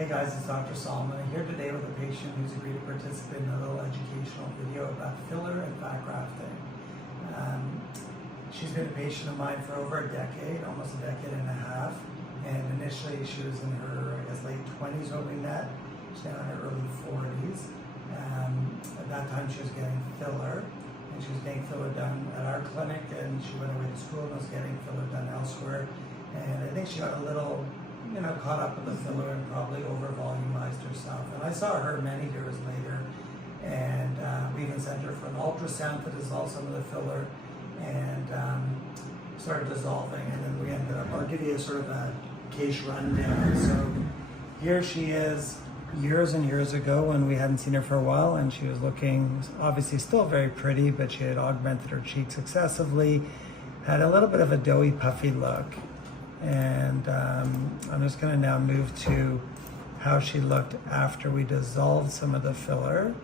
Hey guys, it's Dr. Solomon. I'm here today with a patient who's agreed to participate in a little educational video about filler and fat grafting. She's been a patient of mine for over a decade, almost a decade and a half. And initially she was in her, late 20s when we met. She's now in her early 40s. At that time she was getting filler. And she was getting filler done at our clinic, and she went away to school and was getting filler done elsewhere. And I think she got a little caught up with the filler and probably over-volumized herself. And I saw her many years later, and we even sent her for an ultrasound to dissolve some of the filler, and started dissolving, and then we ended up, I'll give you a sort of a case rundown. So here she is years and years ago when we hadn't seen her for a while, and she was looking obviously still very pretty, but she had augmented her cheeks excessively, had a little bit of a doughy, puffy look. And I'm just going to now move to how she looked after we dissolved some of the filler.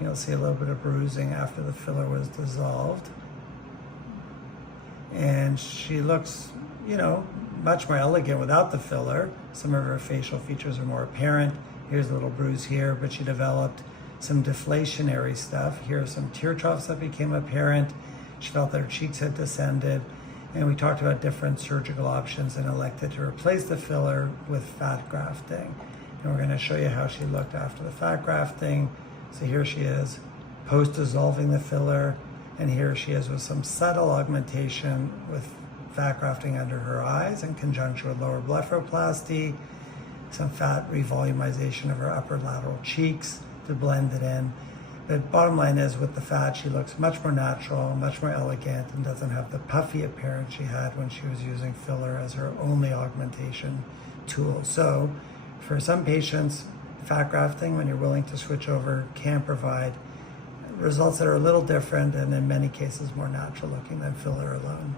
You'll see a little bit of bruising after the filler was dissolved. And she looks, much more elegant without the filler. Some of her facial features are more apparent. Here's a little bruise here, but she developed some deflationary stuff. Here are some tear troughs that became apparent. She felt that her cheeks had descended. And we talked about different surgical options and elected to replace the filler with fat grafting. And we're going to show you how she looked after the fat grafting. So here she is post dissolving the filler, and here she is with some subtle augmentation with fat grafting under her eyes in conjunction with lower blepharoplasty, some fat revolumization of her upper lateral cheeks to blend it in. But bottom line is, with the fat, she looks much more natural, much more elegant, and doesn't have the puffy appearance she had when she was using filler as her only augmentation tool. So for some patients, fat grafting, when you're willing to switch over, can provide results that are a little different, and in many cases more natural looking than filler alone.